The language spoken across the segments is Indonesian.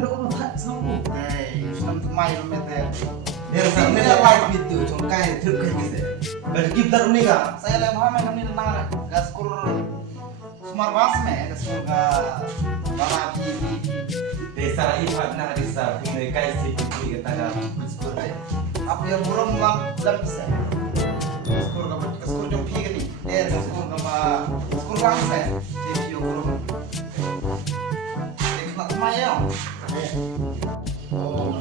được ông thật sao Đây, senang mai rumah teh. Dari sini dia live itu, congkai truk kayak gitu. Berkitar nih kak. Saya lihat paham ini tentang gaskur smart wasme, gaskur ga barabi. Desa ibat na desa punya kaisi kita katakan Gaskur deh. Apa yang burung lam bisa. Gaskur jom pi ni. Gaskur ga gaskur wasme. Jadi yo burung. Nak mai ya. Oh,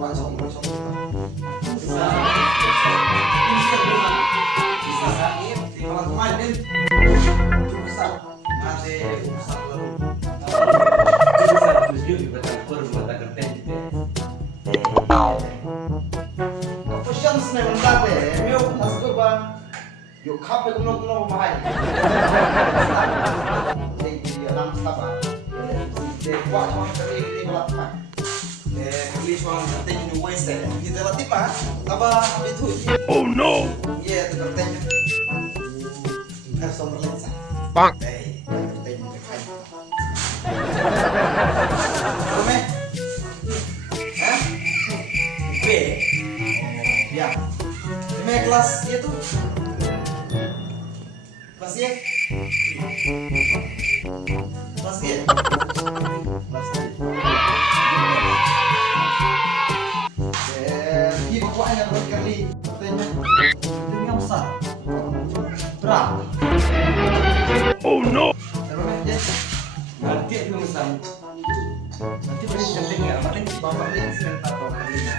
Pak Song. Bisa sakit di malam kemarin besar nanti besar lalu bisa tujuh di batang per mata kerten keputusan senang mendate mio nas coba yuk kape kuno mahal jadi alam sabar de kuat cuma kali melatih English one kertenya di West kita latih mah apa itu Oh no! iya itu kertenya person lensa Bang. kertenya kayak Rome hah B ya Rome kelas itu kelas Y kelas Y kelas Y ini pokoknya berkali katanya itu yang besar berapa Oh no! nanti itu misal nanti beri cantik ya paling bapak ini sebentar kau kalinya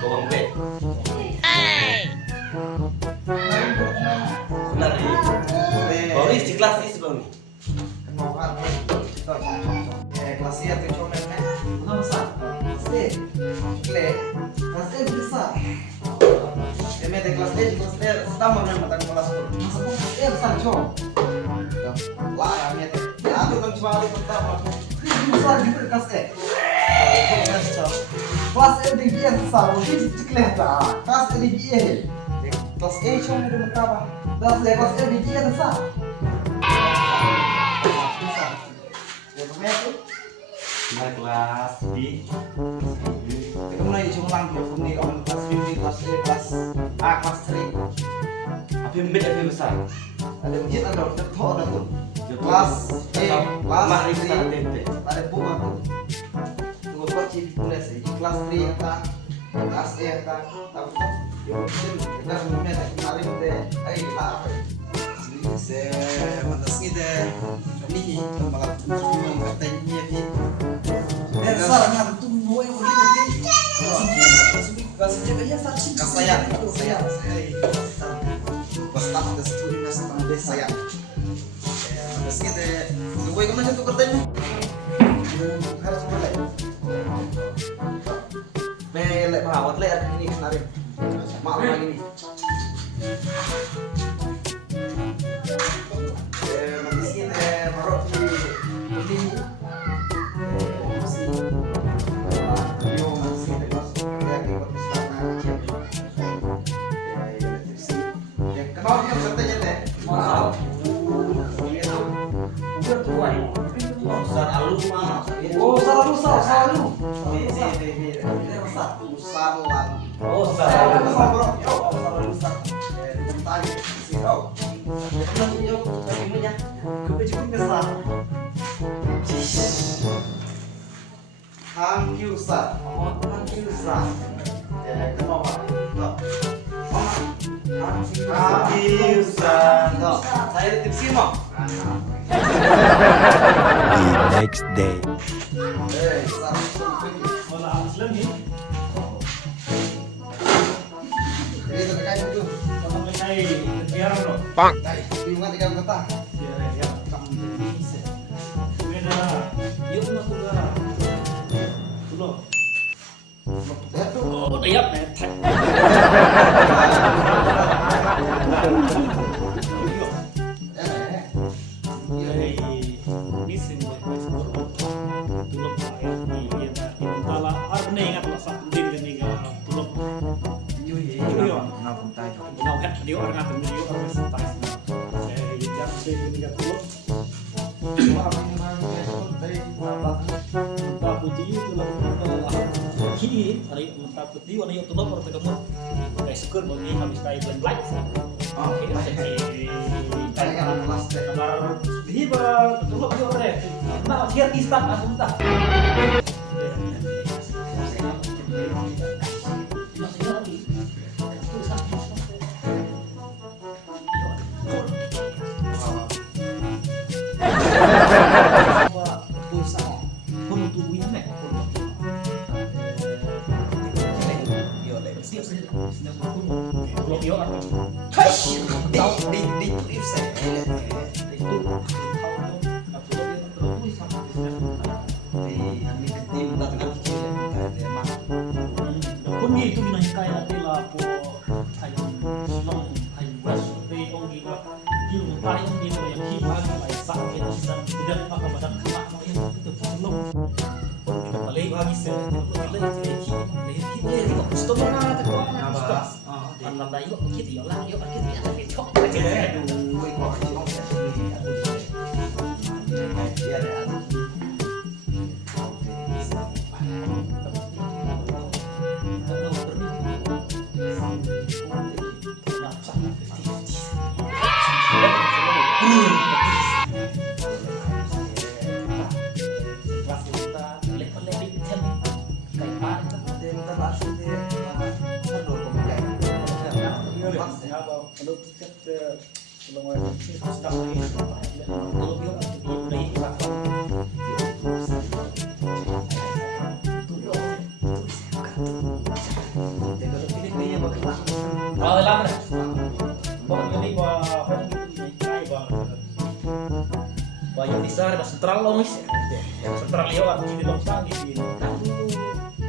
kawang be benar baru isi kelas ini sebelum ini kenapa kelas Y atau comelnya Nama besar kelas Y kelas Y besar ini ada kelas Y sama dengan mata kepala sekolah masa kok besar cowok lah ya aku kan cuma ada pertama ini besar gitu kelas E kelas E di dia besar ini cekleh tak kelas E di dia kelas E cuma ada berapa kelas E di dia besar besar ya pokoknya tuh nah kelas di kemudian cuma lagi kemudian orang kelas B kelas E kelas A kelas 3 api mbet api besar ada masjid ada dokter ada tuh kelas E kelas mari 3 kita tente ada bunga tuh tunggu kok cip boleh sih kelas 3 kata kelas E kata tapi kan yo kita semuanya kemarin deh lah apa se mantas kita ini malah katanya di besar nggak tuh mau yang begini kasih aja saksi saya Bastap the studi mas tangde saya terus kita gue kemana tuh kertanya harus mulai melek bahawat lek ini kemarin maaf lagi nih nanti kita marok di masih video masih kita kelas ya di kenal dia katanya teh Wow. itu Udah tua ya. besar alus mah Oh, selalu. ini besar besar lan oh saya besar besar bro yo besar besar tadi sih kau nanti yo gimana kebetulan besar thank you sir thank you sir ya kenapa Tuh, saya titip Simo. The next day. Bang. Bingungan tiga kota. Ya tuh. Oh, đẹp này, thật. Đây, đi xin một cái số lượng tulog tayo ni yan tala arne nga pala sa din din nga tulog yun Ngapun tayo. now het dio nga pala dio ang sa tayo eh yan sa din nga tulog Cuma apa yang mau saya dari apa? babu di putih, ada yang mentah putih, ada yang tulang orang kamu kayak sukur bagi habis kayak blend light. Oh, Oke, jadi Kayak kan kelas deh. kamar hiba, tulang dia orang deh. Nah, dia tistak langsung tak. Pulsa. Kau mau tungguin nih? Yo, deh. Kalau dia apa? Hai, di trip saya. Itu Di kami tim datang kecil ya, emang. pun itu binang kaya nila po ayam sinong ayam was pe ong gila gila tayo ong gila yang hiwan ay sa akin isang tidak makamadang kama mo yung itu po tulong kita malay bagi sa itu po nila itu kita gusto mo na ito ko na gusto ang nanda yun kita yun lang yun kita yun lang ito Woi, kok kecil ya. Iya, ada. Oh, lama dah. Bang ini yang besar, ada sentral loh mis. Yang sentral lewat sini dong sang di sini.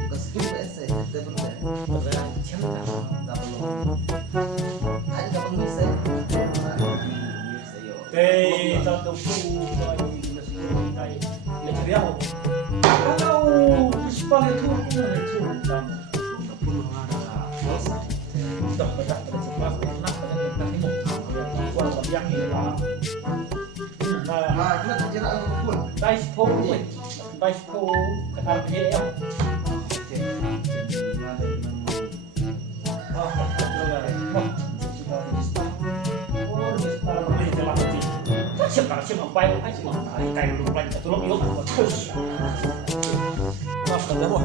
Kesekian biasa, kita berdua. Beneran siapa? Tak perlu. Ada tak perlu saya. Oke, satu bayi masih kai. Lecet dia mau. Kalau principal itu itu kamu. Dah bedak pada sebelas nak pada bedak ni mau. Kuat yang ini lah. Nah, kita terjerat aku pun. Dice pool, dice pool, kata dia ya. Siapa apa yang aja mau kayak lu plan satu lo yuk terus mas ada wah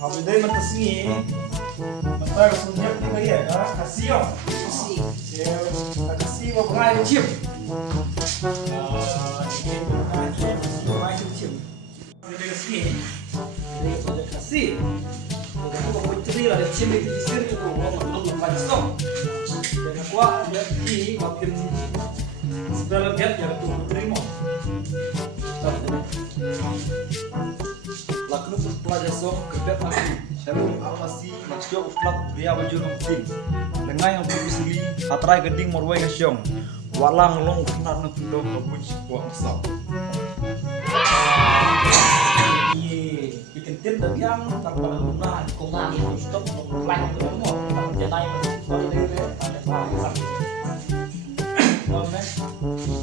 habis dari mentasni mentar sunyak ni kaya kasih kasih mau pengai chip kasih aku mau cerita ada chip di sini itu mau belum macam dan aku ada di makin sebelah dia yang tu terima Laknu pelajar sok kerja aku. Selalu awasi macam uflat dia baju rumting. Lengai yang berbisli, hatrai geding morwai kasyong. Walang long kena nempel kebun sebuah masal. Iya, bikin tim dan yang tanpa lunak, kumang itu stop offline itu semua kita menjenai soal ini ada apa?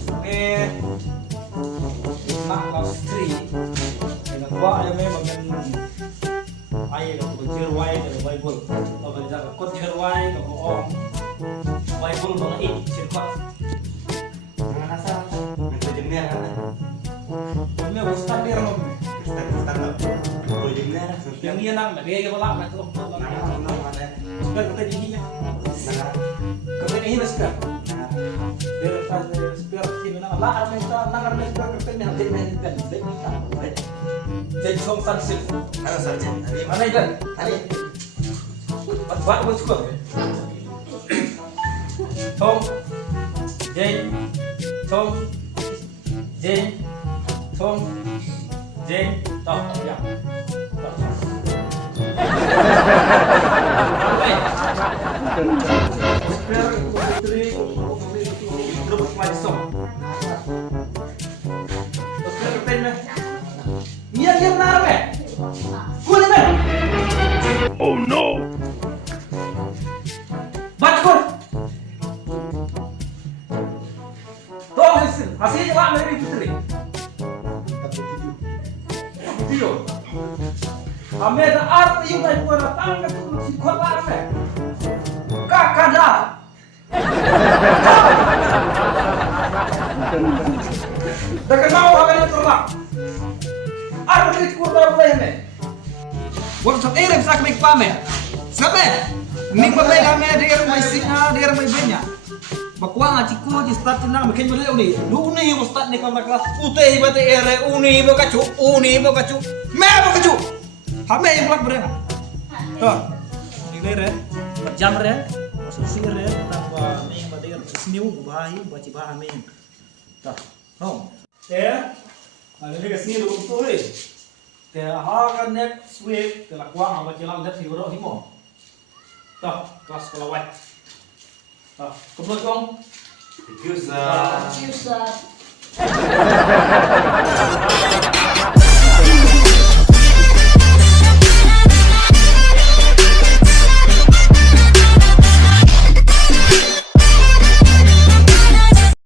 Oke, nak kelas 3 dengan gua ayam memang ayam itu jerwai dari Bible, atau dari jaga kot jerwai ke bohong, Bible mana ini sirkot. Jangan asal, minta jemnya kan? Ini ustad dia loh. Standar. Boleh jemnya, Yang dia nang, dia yang balak lah tu. Sekarang kita giginya. Kita ini sekarang. Dia sekarang sini nang lah arme sekarang nang arme sekarang kita ni hati ni kan. Jadi song sansip. Mana sarjan? Mana itu? Tadi Buat bos kau. Song, Jane, song, Jane, song, Jane, tak ya. Oh no! Hasilnya lah dari putri. Video. Kami ada arti yang dari buat tangga tu si kota apa? Kakak dah. Dah kenal apa yang terbang? Arti kota apa ini? Buat satu erem sak make pame. Sabe? Ning balai kami dia rumah sina, dia rumah banyak. Bakwa ciku di start nang makin balai uni. Lu uni yang start ni kamera kelas. Uteh bate ere uni bakacu, uni bakacu. Me bakacu. Hame yang belak berena. Tuh. Ni lere. Jam re. Masuk sir re. Tambah main bate siniu bahi baci bah main. Tuh. No. Ya. Ada ni kesini lu tu ni. Kaya hagan net sweep kala kuang apa jelang dat hibro himo. Tah, kelas kelawat. Tah, kebetulan kong. Thank you, sir. Thank you, sir.